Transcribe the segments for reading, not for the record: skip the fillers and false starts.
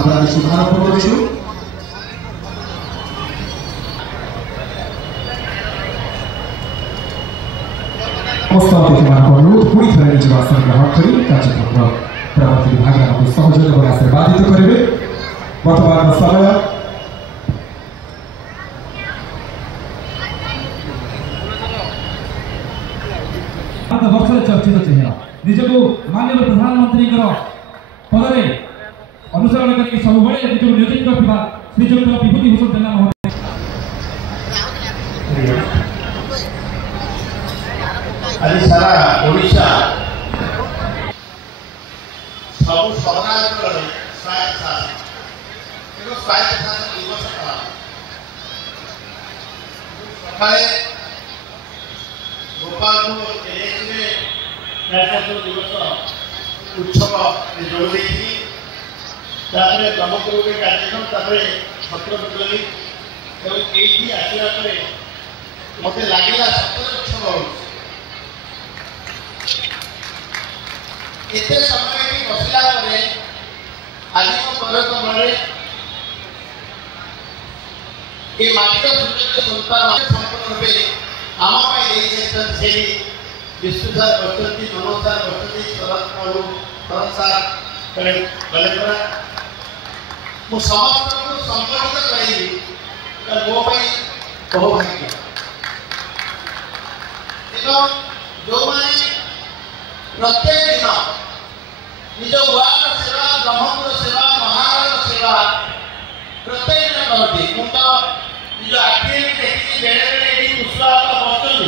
भाव आम शुभारंभ करूँ। समस्त अतिथि अनुरोध पुणी थे निज आसन ग्रहण कर कार्यक्रम प्रवर्ती विभाग आमको सहयोग और आशीर्वादित करेंगे। वर्तमान समय वर्ष चर्चित चेहरा निजक माननीय प्रधानमंत्री पद में अनुसरण करके सब निज नियोजित श्रीजुक्त विभूति भूषण जेना महोदय आज सारा ओडिशा सब सहरांचल स्वायत्त शासन स्वायत्त शासन दिवस सकाले गोपालपुर गणतंत्र दिवस उत्सव जोड़ देती ब्रह्मपुर कार्यक्रम छत्र बुझली ये आसला मत लगे सतरे उत्सव एते समय बसला आज मन ये माटिर सुंदर संतान संपूर्ण रूपे आम विष्णु सार बच्चन मनोज सार बच्चन शरद सार गले मुझे समस्त को संबोधित करी मो बहुभाग्य जो प्रत्येक दिन निज वार्ड सेवा ब्रह्मपुर सेवा महाराज सेवा प्रत्येक दिन करती मुझे निज आखिरी देखिए बेले बेले कुशवाहा बसुँच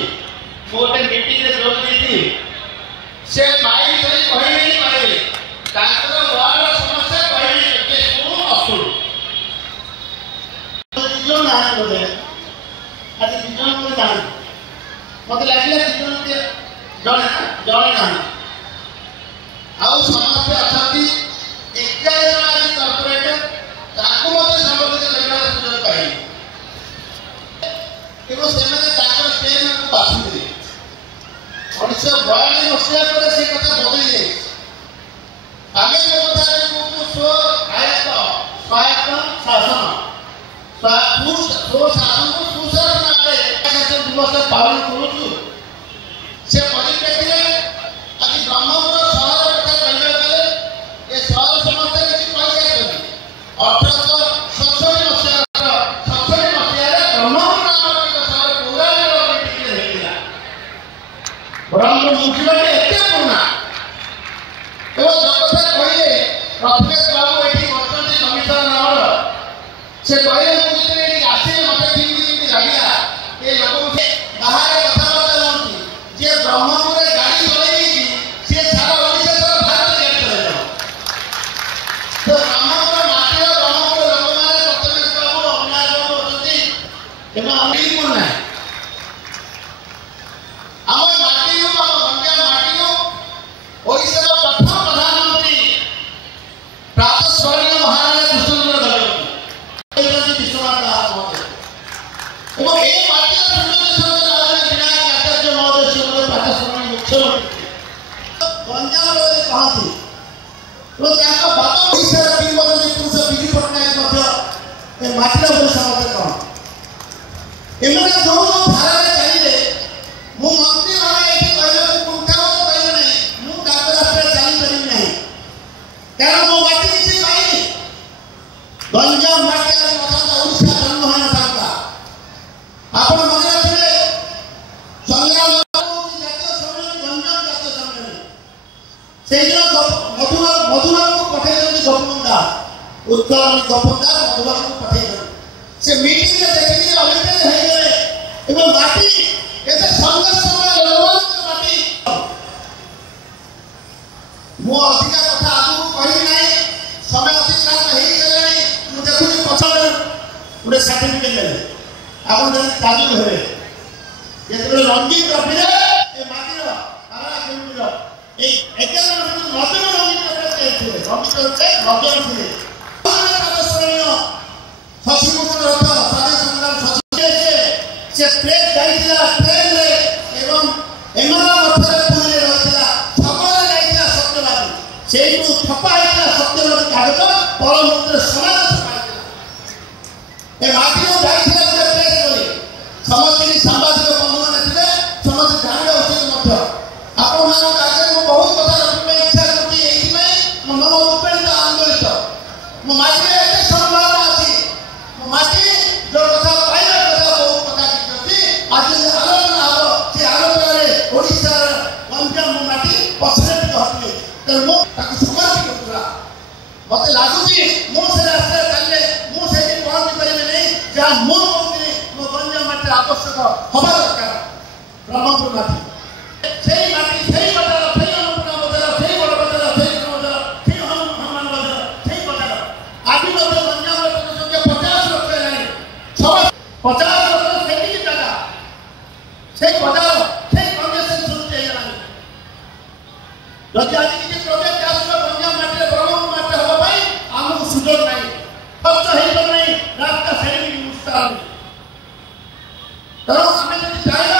गोटे मीटिंग जोड़ देती से माइक धरी कहले पारे वार्ड समस्या कहले शुणु अशुणु दिजन ना बोले आज दिजन को जान मत लगे दिजन जड़े जड़े ना आउ समस्या अच्छा एक आज कॉर्पोरेट ताकू मत संबंधित लेखार सुझाव पाए केवल से बासुंदी 1942 मसीहा पर से कथा बदली जाए आगे जो कथा स्व आयत्त स्वायत्त शासन शासन को सुशासन शासन दिवस पालन करूँ से परिप्रेक्षी आज ब्रह्मपुर सहर कथा कहले गले ये सहर समस्या किसी कही 1867 मसीहा ब्रह्मपुर नामक एक सहर पूरा ब्रह्म मुख्यमंत्री एत पुणा एवं जो कथा कहले रत्नेश बाबू ये बच्चन कमिशनर नाम से कहले मुझे आसिले मत ठीक लगे ये लोक बाहर कथबार्ता हमें जी ब्रह्मपुर गाड़ी चलती सी सारा ओडिशा सारा भारत गाड़ी चल तो ब्रह्मपुर माटी ब्रह्मपुर लोक मैंने रत्नेश बाबू अविनाश बाबू अच्छी एवं अमित पुणा आम माटी गंगा माटी ओडिशा प्रथम प्रधानमंत्री प्रातस्मरणीय महाराजा कृष्णचंद्र गजपति विश्वनाथ दास महोदय और ये माटी विनायक आचार्य महोदय से प्रातस्मरणीय मुख्यमंत्री गंजाम कहती बाबा ओडिशा किंवदंती पुरुष विजु पट्टनायक माटीर समर्थ कौन एम जो धारा चाहिए मु मंत्री भाई ये कहले कुंठाओ कहले नहीं मु गात रास्ता चली पारि नहीं कारण मो माटी किसी पाइनी गंजाम माटी कथा ओडिशा जन्म होना था आपण मन रखिले संग्राम जातीय सम्मेलन गंजाम जातीय सम्मेलन से दिन मधुरा को पठे गोपन दास उत्कल गोपन दास मधुरा को पठे से मीटिंग में देखिए अभिप्राय है गए एवं माटी एते संघर्ष में रोमांच माटी मो अधिका कथा आगु कहि नाही समय अतिक्रांत हेई गले मु देखुनी पछले उडे सर्टिफिकेट ले आपण जन काजू हेबे जेतले रंगीन ट्रॉफी रे ए माटी रो आरा केउनी रो ए एके नतन रंगीन ट्रॉफी थे रंगीन ट्रॉफी भगवान थे प्रदर्शनीय शशिमुकुंद रथ सारे संग्राम शशि से प्रेस जाइला ट्रेन रे एवं एमना मथरे पुरी रे रहला सबले जाइला सत्यवादी सेइटु छपा आइला सत्यवादी कागज परमुद्र समाज ए माटी जाइथिला जे प्रेस बोली समस्त सामाजिक बंधु माने थिले समस्त जानिबा उचित मध्य आपण मान आगे मो बहुत कथा रखबे इच्छा करती एही में मो मन उत्पेंड आंदोलित मो माटी एते संभावना अछि मो माटी जो कथा पाइला कथा बहुत कथा किछती आज आलोचना हो से आलोचना रे ओडिसा गंजाम मो माटी पछरे हटले त मो ताकि समर्पित पूरा मते लागुची मो से रास्ता चलले मो से पहुंच परिबे नहीं जहां मो कहते मो गंजाम माटी आवश्यक हवा दरकार ब्रह्मपुर माटी সেই মাটি সেই বাজার সেই অনুপ্রাণ বাজার সেই বড় বাজার সেই বাজার সেই হনুমান বাজার সেই বাজার আদি মধ্যে গঞ্জামের জনসংখ্যা 50 লক্ষ নাই 50 লক্ষ সেটি জায়গা সেই বাজার সেই কংগ্রেসের শুনতে গেলাম যদি আজ কিছু প্রজেক্ট আসবে গঞ্জাম মাটিরে ব্রহ্মপুর মাটি হওয়া পাই আমাকে সুযোগ নাই খরচ হইতো নাই রাস্তা সেটি মুস্তার কারণ আমি যদি চাই